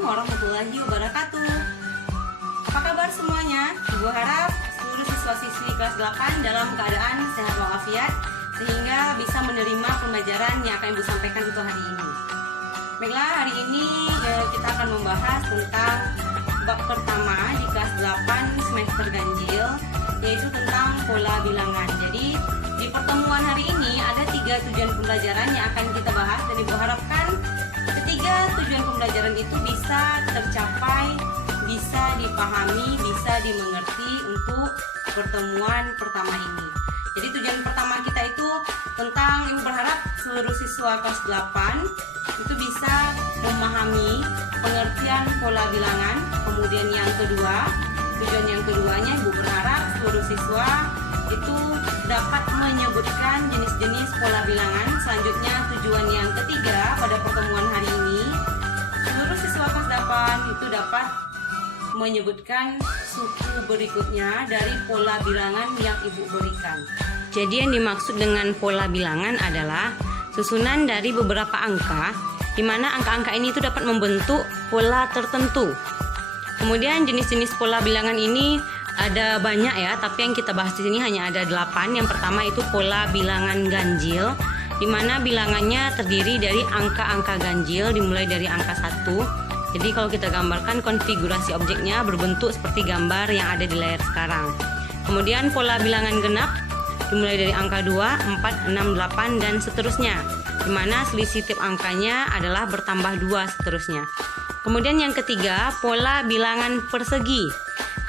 Assalamualaikum warahmatullahi wabarakatuh. Apa kabar semuanya? Gue harap seluruh siswa-siswi kelas 8 dalam keadaan sehat walafiat sehingga bisa menerima pembelajaran yang akan Ibu sampaikan untuk hari ini. Baiklah, hari ini kita akan membahas tentang bab pertama di kelas 8 semester ganjil, yaitu tentang pola bilangan. Jadi di pertemuan hari ini ada 3 tujuan pembelajaran yang akan kita bahas, dan Ibu harapkan ketiga tujuan pembelajaran itu bisa tercapai, bisa dipahami, bisa dimengerti untuk pertemuan pertama ini. Jadi tujuan pertama kita itu tentang, Ibu berharap seluruh siswa kelas 8 itu bisa memahami pengertian pola bilangan. Kemudian yang kedua, tujuan yang keduanya Ibu berharap seluruh siswa itu dapat menyebutkan jenis-jenis pola bilangan. Selanjutnya tujuan yang ketiga pada pertemuan hari ini, seluruh siswa kelas 8 itu dapat menyebutkan suku berikutnya dari pola bilangan yang Ibu berikan. Jadi yang dimaksud dengan pola bilangan adalah susunan dari beberapa angka, di mana angka-angka ini itu dapat membentuk pola tertentu. Kemudian jenis-jenis pola bilangan ini ada banyak ya, tapi yang kita bahas di sini hanya ada 8. Yang pertama itu pola bilangan ganjil, di mana bilangannya terdiri dari angka-angka ganjil dimulai dari angka 1. Jadi kalau kita gambarkan konfigurasi objeknya berbentuk seperti gambar yang ada di layar sekarang. Kemudian pola bilangan genap dimulai dari angka 2, 4, 6, 8 dan seterusnya, di mana selisih tiap angkanya adalah bertambah 2 seterusnya. Kemudian yang ketiga, pola bilangan persegi.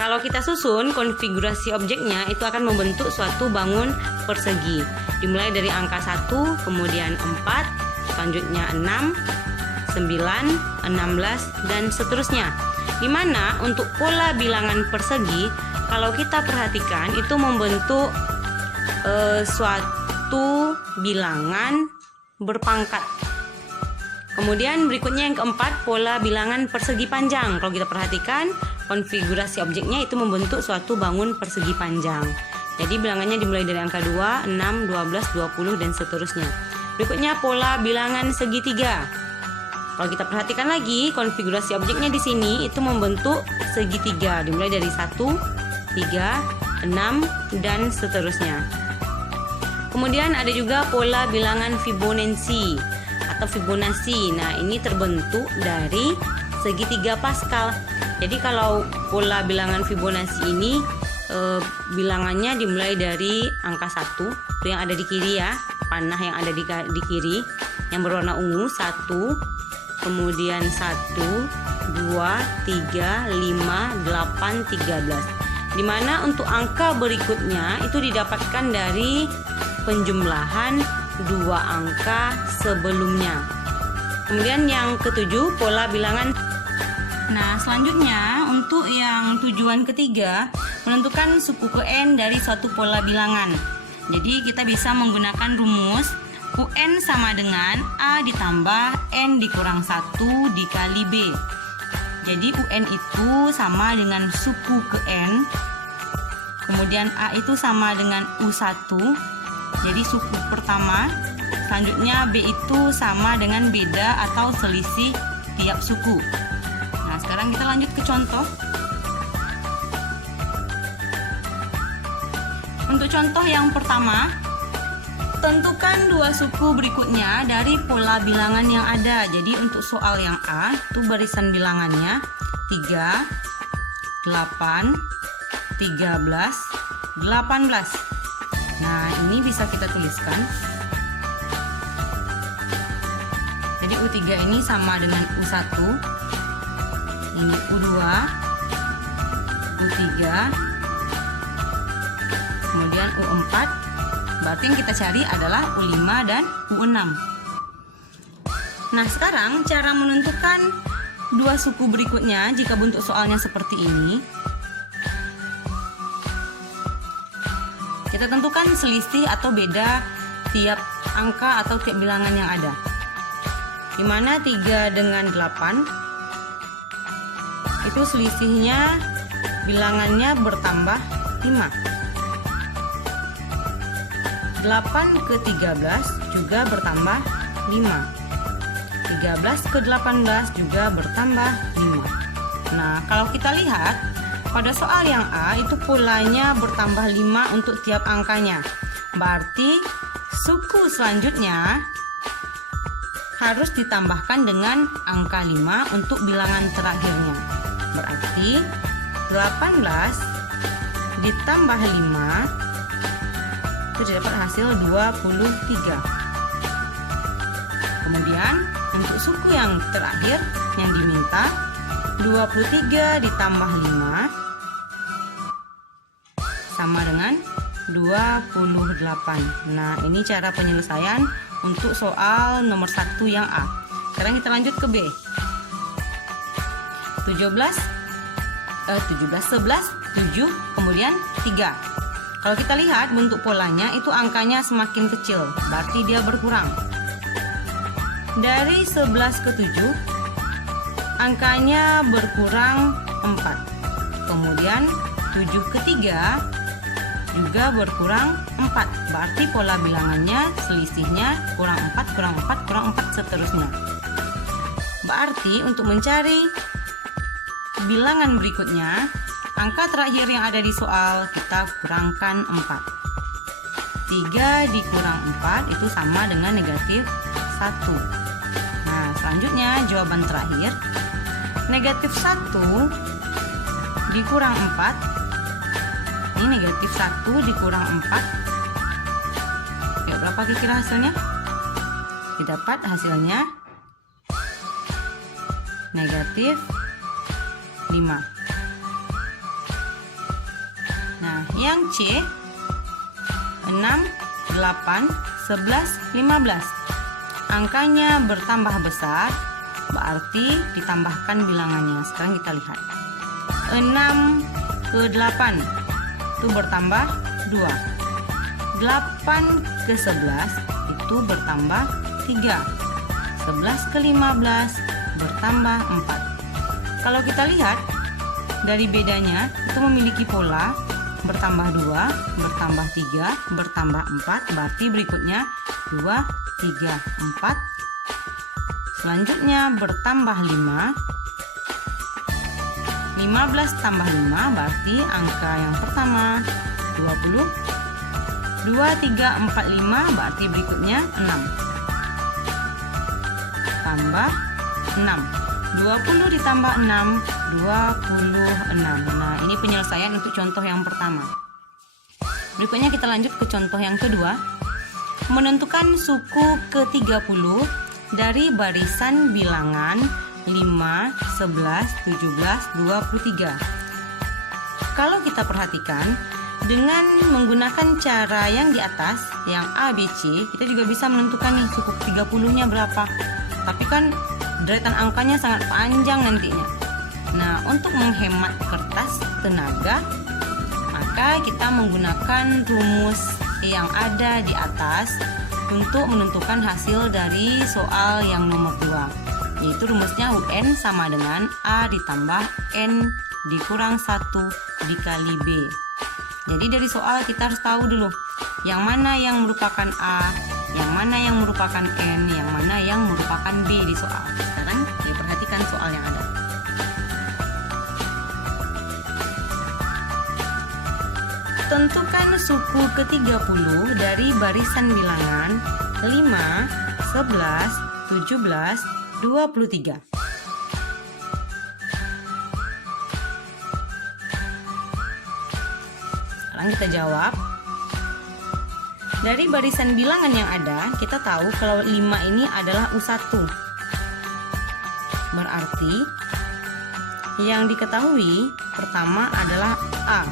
Kalau kita susun konfigurasi objeknya itu akan membentuk suatu bangun persegi. Dimulai dari angka 1, kemudian 4, selanjutnya 6, 9, 16 dan seterusnya. Dimana untuk pola bilangan persegi, kalau kita perhatikan itu membentuk suatu bilangan berpangkat. Kemudian berikutnya yang keempat, pola bilangan persegi panjang. Kalau kita perhatikan konfigurasi objeknya itu membentuk suatu bangun persegi panjang. Jadi bilangannya dimulai dari angka 2, 6, 12, 20 dan seterusnya. Berikutnya pola bilangan segitiga. Kalau kita perhatikan lagi konfigurasi objeknya di sini itu membentuk segitiga dimulai dari 1, 3, 6 dan seterusnya. Kemudian ada juga pola bilangan Fibonacci atau Fibonacci. Nah, ini terbentuk dari segitiga Pascal. Jadi kalau pola bilangan Fibonacci ini bilangannya dimulai dari angka 1, itu yang ada di kiri ya, panah yang ada di kiri yang berwarna ungu, 1, kemudian 1, 2, 3, 5, 8, 13. Dimana untuk angka berikutnya itu didapatkan dari penjumlahan 2 angka sebelumnya. Kemudian yang ketujuh, pola bilangan. Nah, selanjutnya untuk yang tujuan ketiga, menentukan suku Qn dari suatu pola bilangan. Jadi kita bisa menggunakan rumus Qn sama dengan A ditambah N dikurang 1 dikali B. Jadi UN itu sama dengan suku Qn, kemudian A itu sama dengan U1, jadi suku pertama. Selanjutnya B itu sama dengan beda atau selisih tiap suku. Nah, sekarang kita lanjut ke contoh. Untuk contoh yang pertama, tentukan 2 suku berikutnya dari pola bilangan yang ada. Jadi untuk soal yang A itu barisan bilangannya 3, 8, 13, 18. Nah, ini bisa kita tuliskan. Jadi U3 ini sama dengan U1, ini U2, U3, kemudian U4. Berarti yang kita cari adalah U5 dan U6. Nah, sekarang cara menentukan 2 suku berikutnya jika bentuk soalnya seperti ini. Kita tentukan selisih atau beda tiap angka atau tiap bilangan yang ada. Dimana 3 dengan 8 itu selisihnya bilangannya bertambah 5. 8 ke 13 juga bertambah 5. 13 ke 18 juga bertambah 5. Nah, kalau kita lihat pada soal yang A itu polanya bertambah 5 untuk tiap angkanya. Berarti suku selanjutnya harus ditambahkan dengan angka 5 untuk bilangan terakhirnya. Berarti 18 ditambah 5 itu didapat hasil 23. Kemudian untuk suku yang terakhir yang diminta 23 ditambah 5 sama dengan 28. Nah, ini cara penyelesaian untuk soal nomor 1 yang A. Sekarang kita lanjut ke B. 11, 7, kemudian 3. Kalau kita lihat bentuk polanya itu angkanya semakin kecil, berarti dia berkurang. Dari 11 ke 7, angkanya berkurang 4. Kemudian 7 ke 3 juga berkurang 4. Berarti pola bilangannya selisihnya kurang 4, kurang 4, kurang 4 seterusnya. Berarti untuk mencari bilangan berikutnya, angka terakhir yang ada di soal kita kurangkan 4. 3 dikurang 4 itu sama dengan negatif 1. Nah, selanjutnya jawaban terakhir. Negatif 1 dikurang 4. Ini negatif 1 dikurang 4. Oke, berapa kira-kira hasilnya? Didapat hasilnya negatif 5. Nah, yang C 6, 8, 11, 15. Angkanya bertambah besar, berarti ditambahkan bilangannya. Sekarang kita lihat. 6 ke 8 itu bertambah 2. 8 ke 11 itu bertambah 3. 11 ke 15 bertambah 4. Kalau kita lihat dari bedanya itu memiliki pola bertambah 2, bertambah 3, bertambah 4. Berarti berikutnya 2, 3, 4. Selanjutnya bertambah 5. 15 tambah 5 berarti angka yang pertama 20. 2, 3, 4, 5 berarti berikutnya 6. Tambah 6. 20 ditambah 6, 26. Nah, ini penyelesaian untuk contoh yang pertama. Berikutnya kita lanjut ke contoh yang kedua. Menentukan suku ke-30 dari barisan bilangan 5, 11, 17, 23. Kalau kita perhatikan, dengan menggunakan cara yang di atas, yang A, B, C, kita juga bisa menentukan nih suku 30-nya berapa. Tapi kan deretan angkanya sangat panjang nantinya. Nah, untuk menghemat kertas tenaga, maka kita menggunakan rumus yang ada di atas untuk menentukan hasil dari soal yang nomor 2. Yaitu rumusnya UN sama dengan A ditambah N dikurang 1 dikali B. Jadi dari soal kita harus tahu dulu yang mana yang merupakan A, yang mana yang merupakan N, yang mana yang merupakan B di soal. Sekarang ya perhatikan soal yang ada. Tentukan suku ke-30 dari barisan bilangan 5, 11, 17, 23. Sekarang kita jawab. Dari barisan bilangan yang ada, kita tahu kalau 5 ini adalah U1. Berarti yang diketahui pertama adalah A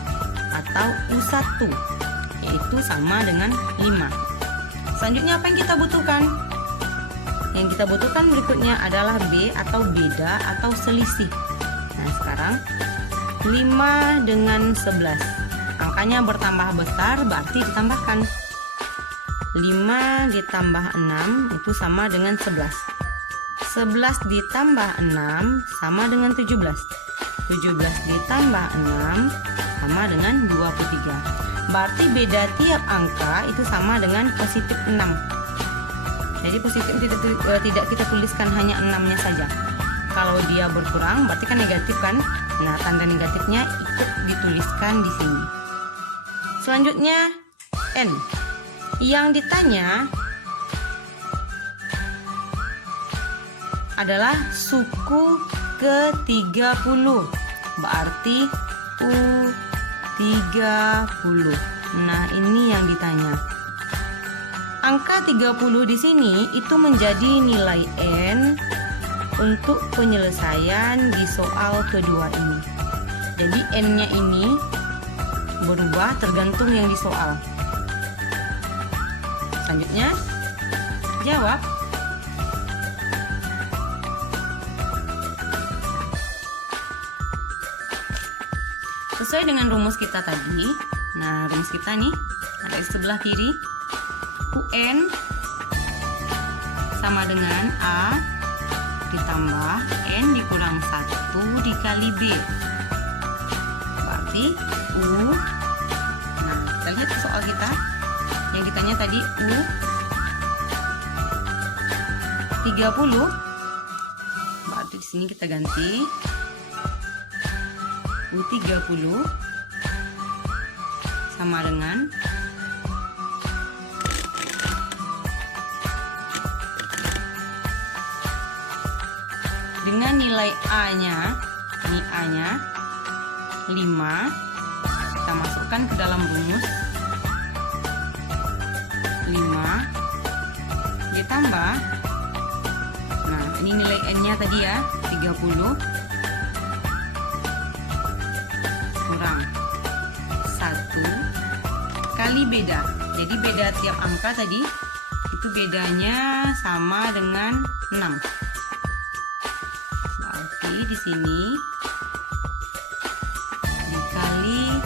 atau U1, yaitu sama dengan 5. Selanjutnya apa yang kita butuhkan? Yang kita butuhkan berikutnya adalah B atau beda atau selisih. Nah, sekarang 5 dengan 11. Angkanya bertambah besar, berarti ditambahkan. 5 ditambah 6 itu sama dengan 11. 11 ditambah 6 sama dengan 17. 17 ditambah 6 sama dengan 23. Berarti beda tiap angka itu sama dengan positif 6. Jadi positif tidak kita tuliskan hanya 6-nya saja. Kalau dia berkurang berarti kan negatif kan? Nah, tanda negatifnya ikut dituliskan di sini. Selanjutnya N. Yang ditanya adalah suku ke-30. Berarti U30. Nah, ini yang ditanya. Angka 30 di sini itu menjadi nilai N untuk penyelesaian di soal kedua ini. Jadi N-nya ini berubah tergantung yang di soal. Selanjutnya, jawab. Sesuai dengan rumus kita tadi. Nah, rumus kita nih ada di sebelah kiri. UN sama dengan A ditambah N dikurang 1 dikali B. Berarti U. Nah, kita lihat soal kita. Yang ditanya tadi U30. Berarti di sini kita ganti U30 sama dengan nilai A-nya, ini A-nya 5, kita masukkan ke dalam rumus 5 ditambah, nah ini nilai N-nya tadi ya 30 kurang 1 kali beda. Jadi beda tiap angka tadi itu bedanya sama dengan 6. Di sini dikali 6.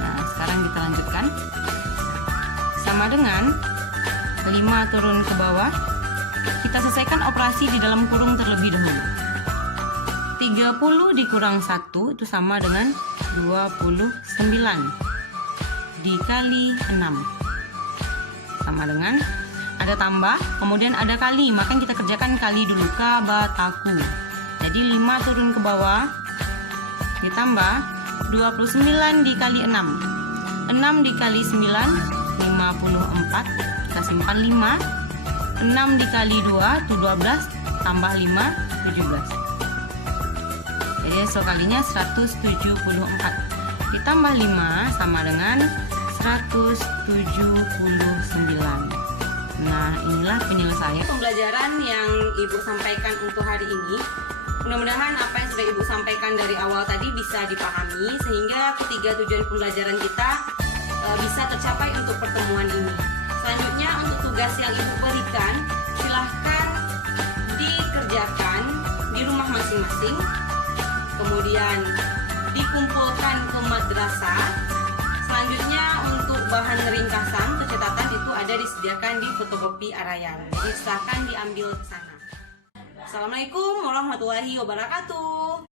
Nah, sekarang kita lanjutkan. Sama dengan 5 turun ke bawah. Kita selesaikan operasi di dalam kurung terlebih dahulu. 30 dikurang 1 itu sama dengan 29 dikali 6. Sama dengan ada tambah, kemudian ada kali, maka kita kerjakan kali dulu, kabataku. Jadi 5 turun ke bawah ditambah 29 dikali 6. 6 dikali 9 54, kita simpan 5. 6 dikali 2 itu 12 tambah 5 17. Jadi hasil kalinya 174 ditambah 5 sama dengan 179. Nah, inilah penyelesaian pembelajaran yang Ibu sampaikan untuk hari ini. Mudah-mudahan apa yang sudah Ibu sampaikan dari awal tadi bisa dipahami sehingga ketiga tujuan pembelajaran kita bisa tercapai untuk pertemuan ini. Selanjutnya untuk tugas yang Ibu berikan silahkan dikerjakan di rumah masing-masing, kemudian dikumpulkan ke madrasah. Selanjutnya untuk bahan ringkasan atau catatan itu ada disediakan di fotokopi Arayal. Jadi silakan diambil ke sana. Assalamualaikum warahmatullahi wabarakatuh.